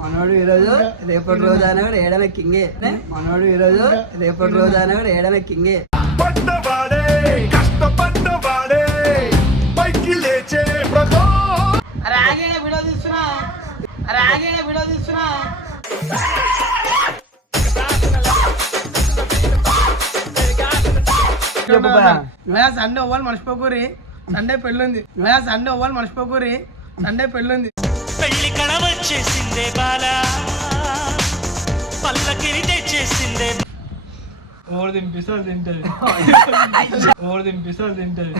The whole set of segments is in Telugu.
మనోడు ఈరోజు రేపటి రోజు అనేవాడు ఏడన కింగే. మనోడు ఈరోజు రేపటి రోజు అనేవాడు ఏడన కింగే. సండే అవ్వాలి మర్చిపోకూరి, సండే పెళ్ళుంది. సండే అవ్వాలి మర్చిపోకూరి, సండే పెళ్ళుంది. పెళ్లి కళ వచ్చేసిందే బాలా, పల్లకిని తెచ్చేసిందే. ఓడి తినిపిస్తాడు తింటది, ఓడి తినిపిస్తాడు తింటది.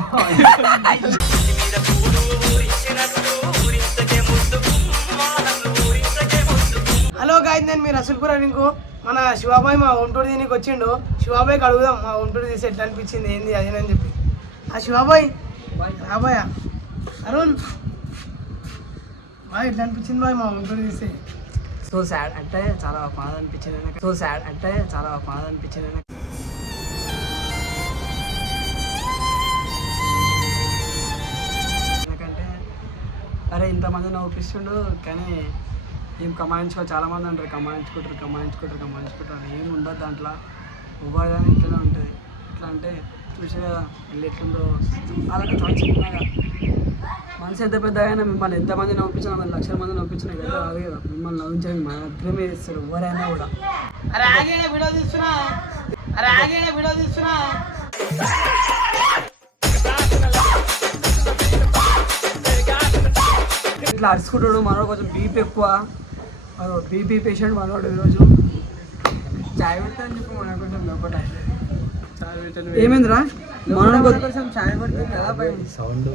హలో గాయస్, నేను మీ రసూల్పురా. నీకు మన శివాబాయ్ మా ఒంటూరు దీనికి వచ్చిండు. శివాబాయ్కి అడుగుదాం మా ఒంటూరు తీసి ఎట్లా అనిపించింది, ఏంది అదేనని చెప్పి. ఆ శివాబాయ్ రాబాయ్ అరుణ్ బాయ్ ఎట్లా అనిపించింది బాయ్ మా ఒంటూరు తీసి? సో సాడ్ అంటే చాలా బాధ అనిపించింది. ఎందుకంటే అరే ఇంతమంది నవ్వుపిస్తుండు కానీ ఏం కమాయించుకో. చాలా మంది అంటారు కమాయించుకుంటారు ఏమి ఉండదు దాంట్లో. ఉపాధి ఇట్లనే ఉంటుంది. ఎట్లా అంటే చూసే కదా ఇల్లు ఎట్లుందో అలాగే చాలా చిన్నగా. మనసు ఎంత పెద్దగా మిమ్మల్ని ఎంతమంది నవ్వుపించినా, మన లక్షల మంది నవ్వుపించినా కదా అదే కదా మిమ్మల్ని నవ్వించడానికి మాత్రమే ఇస్తారు ఎవరైనా కూడా. ఇట్లా అరుచుకుంటాడు మనోడు. కొంచెం బీపీ ఎక్కువ, బీపీ పేషెంట్ మనోడు. ఈరోజు చాయ్ పెడతా అని చెప్పి మన కొంచెం లోపల ఏమైందిరా మనోడు కొంచెం చాయ్ పడుతుంది కదా సౌండ్.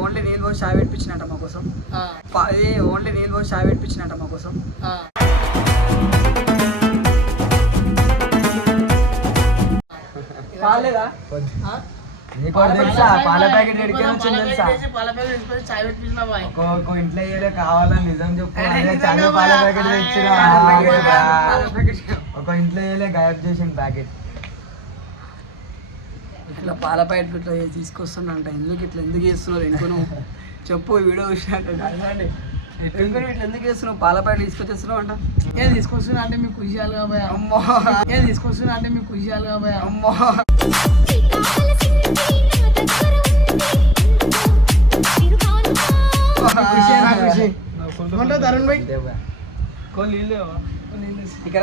ఓన్లీ నీళ్ళు పోసి చాయ్ పెట్టించినట్ట మా కోసం. పాలేదా తెలుసా? పాల ప్యాకెట్ ఎడికేనా వచ్చింది తెలుసా? ఒక్కొక్క ఇంట్లో వేయలే కావాలని నిజం చెప్పు. పాల ప్యాకెట్ తెచ్చిన ఒక ఇంట్లో వేయలే గాయబ్ చేసిన ప్యాకెట్. ఇట్లా పాల ప్యాకెట్ ఇట్లా తీసుకొస్తున్నంట. ఎందుకు చేస్తున్నారు ఇంకొను చెప్పు. వీడియో చూసినాక ఇట్లా ఎందుకు చేస్తున్నావు? పాల ప్యాకెట్ తీసుకొచ్చేస్తున్నావు అంట. ఏం తీసుకొస్తున్నా అంటే మీకు ఖుషియాలు కాబోయే అమ్మో. అమ్మో తరుణ్ భాయ్ ఇక్కడ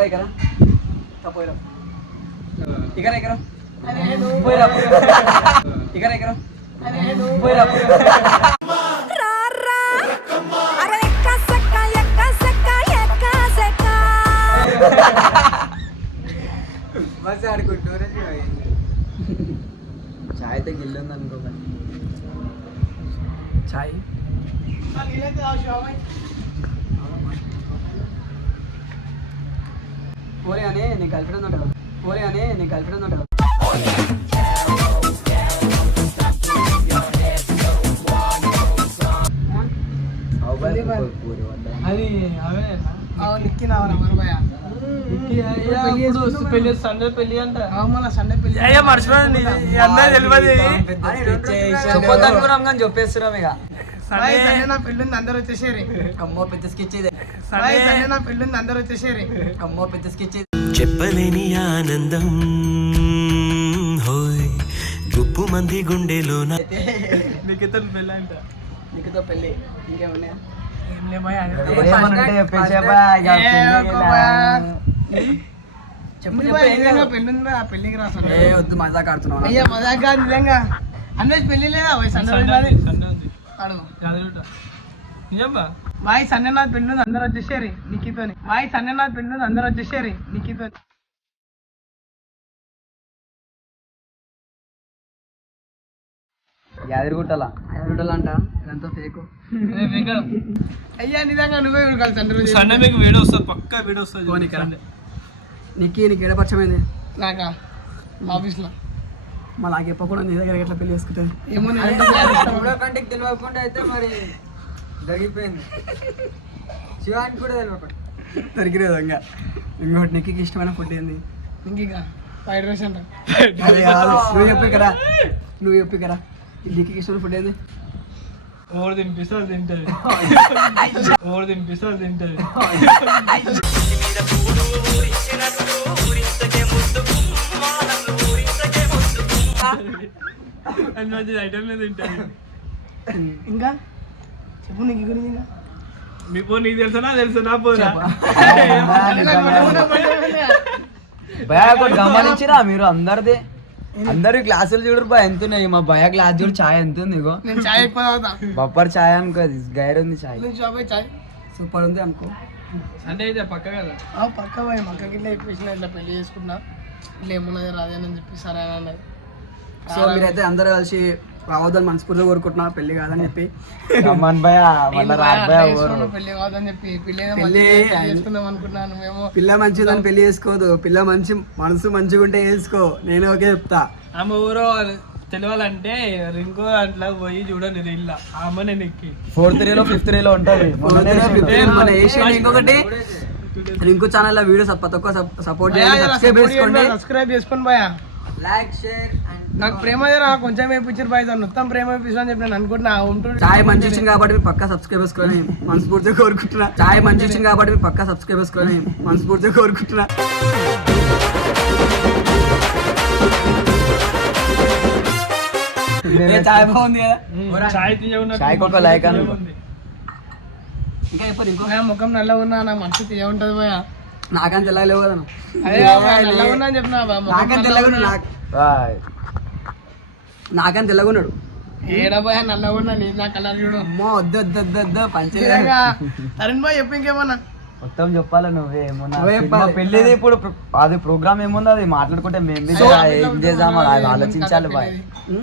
బస్ ఆడుకుంటూరే చాయ్ అయితే గిల్లుంది అనుకో. చాయ్ పోలే అని నేను కలిపడం ఉంటాడు. అది అవే సండే పెళ్లి అంట. సండే పెళ్లి మర్చిపోయింది చెప్పొద్దనుకున్నాం కానీ చెప్పేస్తున్నాం ఇక. నా పెళ్ళింది అందరు వచ్చేసేరి. అమ్మో పెద్ద స్కెచ్ ఇది. నా పెళ్ళింది అందరు వచ్చేసేరి. అమ్మో పెద్ద స్కెచ్ ఇది. చెప్పలేని ఆనందం హోయ్ గుప్పు మంది గుండెలోన. నీకుతో పెళ్ళి అంట. నీకుతో పెళ్ళి ఇంకేమున్నాయా? పెళ్లికి రా. వద్దు మజాక్ ఆడుతున్నావు. అయ్యా మజాక్ కాదు నిజంగా. అందరికి పెళ్లి లేదా బాయ్ సన్ననాథ్ పెళ్ళి అందరు వచ్చేసారి నిక్కితోని. యాదగిరిగుట్టల అంట. ఇదంతా ఫేక్. అయ్యా నిజంగా నువ్వే కలిసి సండే మీకు వీడియో వస్తుంది, పక్కా వీడియో వస్తుంది. నీకు ఏడపచ్చమైంది నాకా ఆఫీస్లో మళ్ళీ నాకు చెప్పకుండా నీ దగ్గర ఎట్లా పెళ్లి చేసుకుంటుంది ఏమో. కంటికి తెలియకుండా అయితే మరి జరిగిపోయింది. శివానికి కూడా తెలియకుండా దొరికిన విధంగా. ఇంకోటి నీకు ఇష్టమైన ఫుడ్ ఏంది? ఇంకా ఫ్రైడ్ రైస్ అంట. నువ్వు చెప్పి కదా నీకు ఇష్టం ఫుడ్ ఏంది? ఓడి తినిపిస్తే అది తింటది. ఓడి తినిపిస్తే అది తింటది. అది మంచి ఐటమ్ తింటది. ఇంకా చెప్పు నీకు ఈ గురించి ఇంకా. మీ పో నీకు తెలుసా నాకు తెలుసా నా పోరా భయ ఒకటి గమనించిరా మీరు అందరిది అందరు గ్లాసులు చూడరు బా ఎంత ఉన్నాయి మా భయ గ్లాస్ చూడు చాయ్ ఎంత ఉంది ఇగో నేను చాయ్ ఎక్కువ తాగుతా. బొప్పర్ చాయ్ అనుకో గైర్ ఉంది చాయ్ నువ్వు షాప్ చాయ్ సూపర్ ఉంది అనుకో. అంటే అయితే పక్క కదా. పక్క పోయి మక్కకి ఇట్లా చెప్పేసిన ఇట్లా పెళ్లి చేసుకున్నా ఇట్లా ఏమున్నది రాదని చెప్పి సరే అని అన్నది. సో మీరైతే అందరూ కలిసి రావద్దని మనస్ఫూర్తిగా కోరుకుంటున్నా, పెళ్లి కాదని చెప్పి. రమ్మన్ భయ మళ్ళీ రాబోయే పెళ్లి కాదని చెప్పి పెళ్లి చేసుకుందాం అనుకున్నాను మేము. పిల్ల మంచిదని పెళ్లి చేసుకోదు, పిల్ల మంచి మనసు మంచిగా ఉంటే చేసుకో, నేను ఓకే చెప్తా. ఆమె ఊరో తెలియాలంటే రింకో అట్లా పోయి చూడండి రీల్ ఆమె నేను ఎక్కి 4th రేలో 5th రేలో ఉంటది మన ఏషియన్ ఇంకొకటి రింకు ఛానల్ లో వీడియోస్ ప్రతి ఒక్క సపోర్ట్ చేయండి, సబ్స్క్రైబ్ చేసుకోండి. సబ్స్క్రైబ్ చేసుకోండి భయ. లైక్ షేర్ నాకు ప్రేమ కొంచెం వేయించారు భయ, మొత్తం ప్రేమ వేయించు అని చెప్పి నేను అనుకుంటున్నా. ఉంటుంది చాయ్ మంచి ఇచ్చింది కాబట్టి మీరు పక్కా సబ్స్క్రైబ్ చేసుకొని మనస్ఫూర్తిగా కోరుకుంటున్నా. చాయ్ మంచి ఇచ్చింది కాబట్టి మీరు పక్కా సబ్స్క్రైబ్ చేసుకొని మనస్ఫూర్తిగా కోరుకుంటున్నా. చాయ్ బాగుంది కదా. చాయ్ తీయకుండా చాయ్కి ఒక లైక్ అను. ఇంకా చెప్పరు ఇంకో భయ ముఖం నల్లగా ఉన్నా నాకు మనసు తీయ ఉంటుంది భయ. నాకంత తెల్లగలేవు కదా నువ్వు. అదే నల్లగా ఉన్నా అని చెప్పిన నాకంత తెల్లగున్నాడు, నాకంత తెల్లగున్నాడు. ఏడా భయ నల్లగా ఉన్నా నీ నా కలర్ చూడు. అమ్మో వద్దు వద్దు వద్దు వద్దు పంచే తరుణ్ భాయ్ చెప్పు ఇంకేమన్నా. మొత్తం చెప్పాలి నువ్వే ఏమన్నా నువ్వే సినిమా చెప్పాలి. పెళ్ళిది ఇప్పుడు అది ప్రోగ్రామ్ ఏముంది అది మాట్లాడుకుంటే మేము ఏం చేద్దాం అది ఆలోచించాలి బాయ్.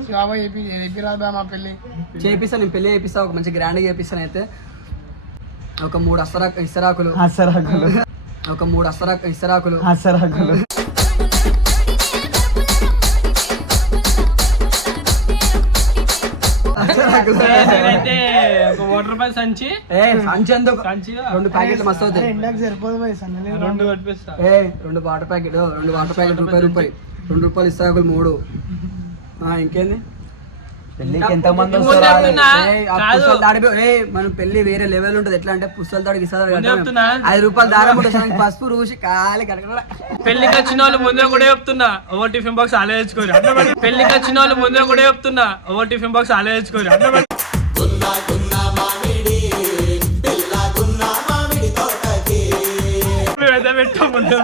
శివాబాయ్ చెప్పి రాదు భయ మా పెళ్ళి. చేపిస్తా, నేను పెళ్లి చేపిస్తా, ఒక మంచి గ్రాండ్గా చేపిస్తాను. అయితే ఒక 3 ఇస్తరాకులు, హసరాకులు ఒక 3 ఇస్తరాకులు, హసరాకులు నేనైతే ఒక ₹1 సంచి సంచి ఎందుకు? సంచి 2 ప్యాకెట్లు మస్తు అవుతాయి. ఎండాకి సరిపోదు భయ సన్నలే. 2 కట్టిస్తా. 2 వాటర్ ప్యాకెట్ ₹2 ₹2 ఇస్తరాకులు 3. ఇంకేంది? పెళ్ళికి ఎంత మంది ముందు వస్తారా చెప్తున్నా. కాదు. మనం పెళ్లి వేరే లెవెల్ ఉంటుంది. ఎట్లా అంటే పుస్తల తాడికి ముందు చెప్తున్నా. ₹5 దారం ఉంటుంది, పసుపు రూసి కాలి కడగడ. పెళ్లికి వచ్చిన వాళ్ళు ముందే కూడా చెప్తున్నా ఓవర్ టిఫిన్ బాక్స్ ఆలోచించుకోరు. పెళ్లికి వచ్చిన వాళ్ళు ముందే కూడా చెప్తున్నా ఓవర్ టిఫిన్ బాక్స్ ఆలోచించుకోరు.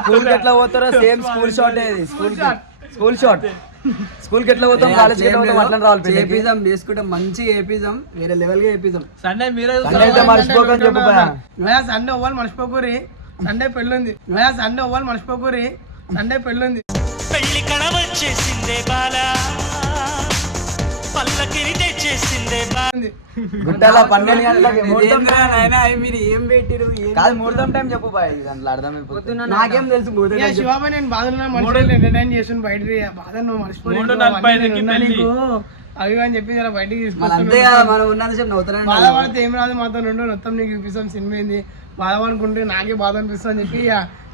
స్కూల్ కి ఎట్లా పోతారో same school shot school shot school కి ఎట్లా పోతాం కాలేజ్ కి ఎట్లా పోతాం అట్లా రావాలి పెళ్ళికి. ఏపిజం చేసుకుంటే మంచి ఏపిజం, వేరే లెవెల్ గా ఏపిజం. సండే మీరే సండే అయితే మర్చిపోకని చెప్పు భయ. సండే అవ్వాలి మర్చిపోకూరి, సండే పెళ్ళుంది. సండే అవ్వాలి మర్చిపోకూరి, సండే పెళ్ళుంది. పెళ్లి కళ వచ్చేసిందే బాలా, పల్లకిని తెచ్చేసిందే బాలా. గుట్టల 12 గంటలకి ముహూర్తం మీరు ఏం పెట్టిరు? కాదు ముహూర్తం టైం చెప్పు బాయ్, దాంట్లో అర్థమైపోతుంది. నాకేం తెలుసు ముహూర్తం టైం చెప్పు. శివాబాయ్ నేను బాధలు మనుషులు ఎంటర్టైన్ చేసిన బయట బాధ నువ్వు మర్చిపోయి 3:45కి పెళ్లి. అవి అని చెప్పి జర బయటికి మన అంతే కదా, మనం ఉన్నంత సేపు నవ్వుతారండి. బాధపడితే ఏం రాదు మాతో నుండి మొత్తం నీకు చూపిస్తాం సినిమా ఏంది, బాధపడుకుంటే నాకే బాధ అనిపిస్తుంది అని చెప్పి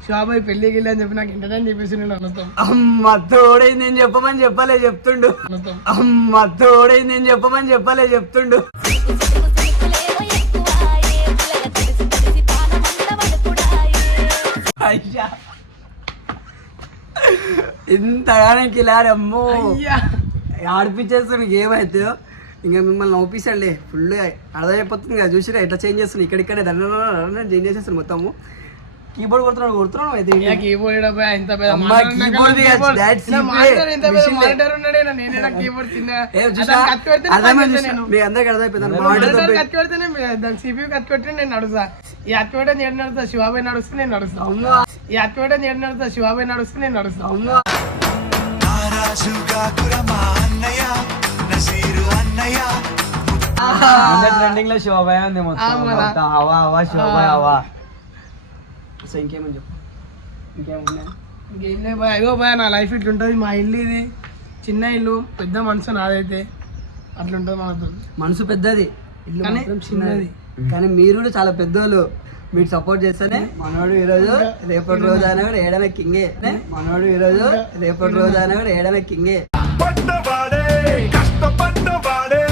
శివాబాయ్ పెళ్లికి వెళ్ళి అని చెప్పి నాకు ఎంటర్టైన్ చెప్పేసి నేను మొత్తం అమ్మ తోడైంది నేను చెప్పమని చెప్పలే చెప్తుండు. అమ్మ తోడైంది నేను చెప్పమని చెప్పలే చెప్తుండు. అయ్యా ఇంతగానే కిలారి అమ్మో ఆడిపించేస్తాను. మీకు ఏమైతుందో ఇంకా మిమ్మల్ని నవ్వుపిస్తాడులే ఫుల్ అర్థమైపోతుంది కదా. చూసిరా ఎట్లా చేంజ్ చేస్తున్నాను, ఇక్కడిక్కడే దండ చేంజ్ చేసేస్తాను మొత్తము. కీబోర్డ్ కొడుతున్నాడు అయితే కీబోర్డ్ ఇంత అమ్మా, keyboard ది కాదు, that's మానిటర్ ఉన్నాడే నేనే కీబోర్డ్ తిన్న మీ అందరికి అర్థమైపోయింది. మానిటర్ కత్తి పెడితేనే దాని సిపియు కత్తి పెట్టి నేను నడుస్తా. ఈ అత్తి పెట్టని ఏడు నడుస్తా, శివాబాయ్ నడుస్తే నేను నడుస్తా. ఈ అత్తి పెట్టని ఏడు నడుస్తా, శివాబాయ్ నడుస్తే నేను నడుస్తా. ట్రెండింగ్ లో శివభయ ఉంది మొత్తం హవా హవా శివభయ హవా. సో ఇంకేమని చెప్పు, ఇంకేమున్నాయి? ఇంకేం లేదు భయ, అయ్యో భయ నా లైఫ్ ఇట్లుంటుంది. మా ఇల్లు ఇది చిన్న ఇల్లు, పెద్ద మనసు నాదైతే అట్లుంటుంది మనతో. మనసు పెద్దది, ఇల్లు కానీ మాత్రం చిన్నది. కానీ మీరు కూడా చాలా పెద్దోళ్ళు, మీకు సపోర్ట్ చేస్తేనే మనోడు ఈరోజు రేపటి రోజు అయినా కూడా ఏడైనా కింగే. మనోడు ఈరోజు రేపటి రోజు అయినా కూడా ఏడైనా కింగే. పడ్డవాడే కష్టపడ్డవాడే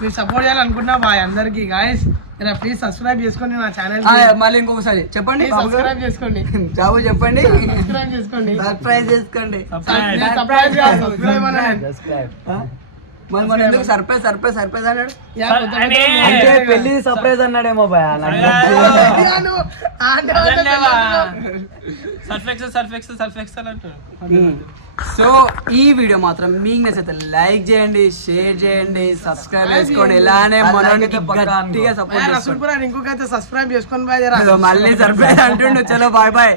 మీరు సపోర్ట్ చేయాలనుకుంటున్నా బాయ్ అందరికి గాయస్ ప్లీజ్ సబ్స్క్రైబ్ చేసుకోండి నా ఛానల్ మళ్ళీ ఇంకొకసారి చెప్పండి బాబు గారు. సబ్స్క్రైబ్ చేసుకోండి బాబు చెప్పండి సబ్స్క్రైబ్ చేసుకోండి సర్ప్రైజ్ చేసుకోండి సబ్స్క్రైబ్ కాదు, సబ్స్క్రైబ్ అన్నాను. మరి మన ఎందుకు సర్ప్రైజ్ సర్ప్రైజ్ సర్ప్రైజ్ అన్నాడు యా, కొత్త కొత్త అనే. అంటే పెళ్లి సర్ప్రైజ్ అన్నాడేమో భయ యా, నువ్వు అంటే సర్ఫెక్సల్ అంటారు. సో ఈ వీడియో మాత్రం మీకు నచ్చితే లైక్ చేయండి, షేర్ చేయండి, సబ్స్క్రైబ్ చేసుకోండి. ఇలానే మనోనికి గట్టిగా సపోర్ట్ రసూల్పురా ఇంకొకైతే సబ్స్క్రైబ్ చేసుకొని బాయ్ మళ్ళీ సర్ప్రైజ్ అంటుండు. చలో బాయ్ బాయ్.